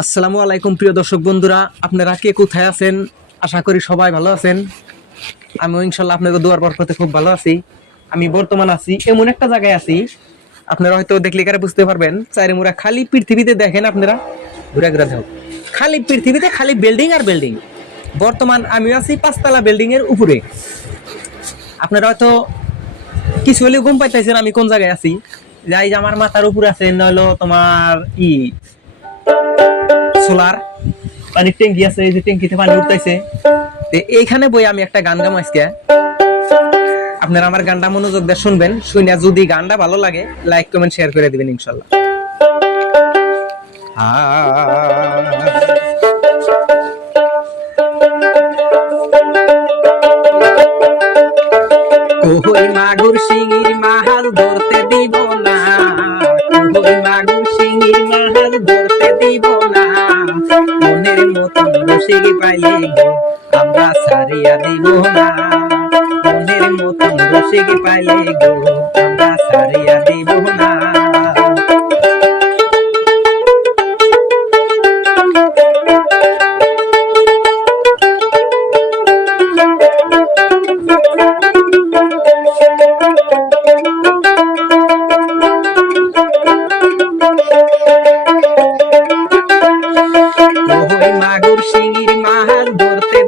আসসালামু আলাইকুম প্রিয় দর্শক বন্ধুরা। আপনারা কে কোথায় আছেন? আশা করি সবাই ভালো আছেন। আমি ইনশাল্লাহ আপনাকে দুয়ার বরকতে খুব ভালো আছি। আমি বর্তমান আছি এমন একটা জায়গায় আছি। আপনারা হয়তো দেখলে কারে বুঝতে পারবেন চারি মুরা খালি পৃথিবীতে দেখেন আপনারা। ঘুরে ঘুরে দেখো। খালি পৃথিবীতে খালি বিল্ডিং আর বিল্ডিং। বর্তমান আমি আছি পাঁচতলা বিল্ডিং এর উপরে। আপনারা হয়তো কিছু হলেও ঘুম পাইতেছেন আমি কোন জায়গায় আছি। যাই যে আমার মাথার উপরে আছে নইলো তোমার ই সোলার পানির ট্যাঙ্কি আছে, এই যে ট্যাঙ্কিতে পানি উঠতেছে। এইখানে বই আমি একটা গান গাম আজকে। আপনারা আমার গানটা মনোযোগ দিয়ে শুনবেন শুনে যদি গানটা ভালো লাগে লাইক কমেন্ট শেয়ার করে দিবেন ইনশাল্লাহ। কই মাগুর সিংহির মাহাল ধরতে রসিক পাইলে আমরা সারিয়া দিব না। মনের মতন রসিক পাইলে গো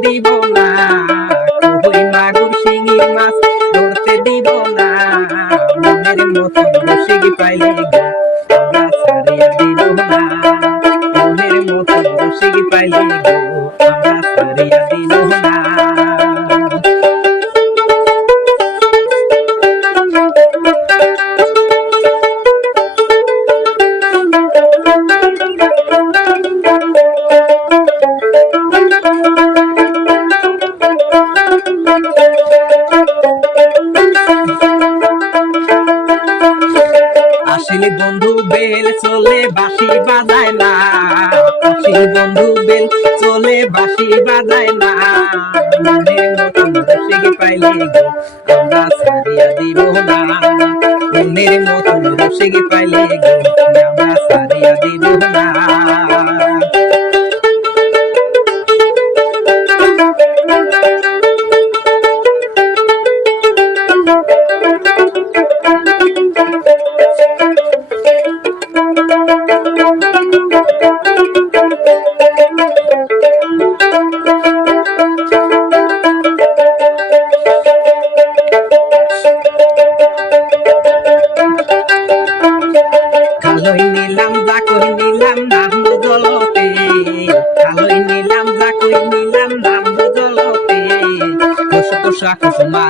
দিব না কই মাগুর শিঙি মাছ ধরতে দিব না। মনের মতো রসিক পাইলে আমরা ছাড়িয়া দিব না। মনের মতো রসিক পাইলে আমরা ছাড়িয়া দিব না। বেল চলে বাঁশি বাজায় না। আসিলি বন্ধু বেল চলে বাঁশি বাজায় না। মনের পাইলে আমরা সারিয়া দিব না। মনের মতন রসিক পাইলে গো।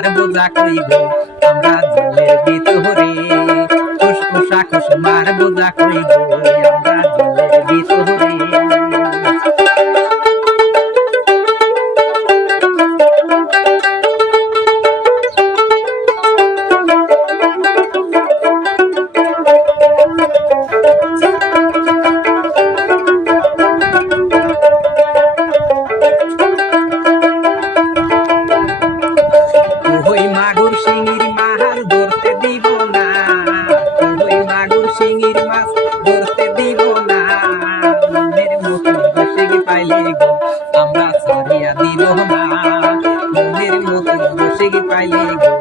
কোষ মারবো জাকই গো আমরা জলের ভিতরে খুশ খুশা খুশ মারবো জাকই গো আমরা জলের ভিতরে পাইলে গো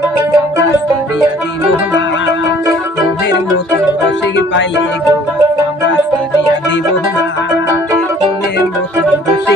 সারিয়া দিব না। মনের মতন রসিক পাইলে আমরা দিব না তোদের মতো রসিক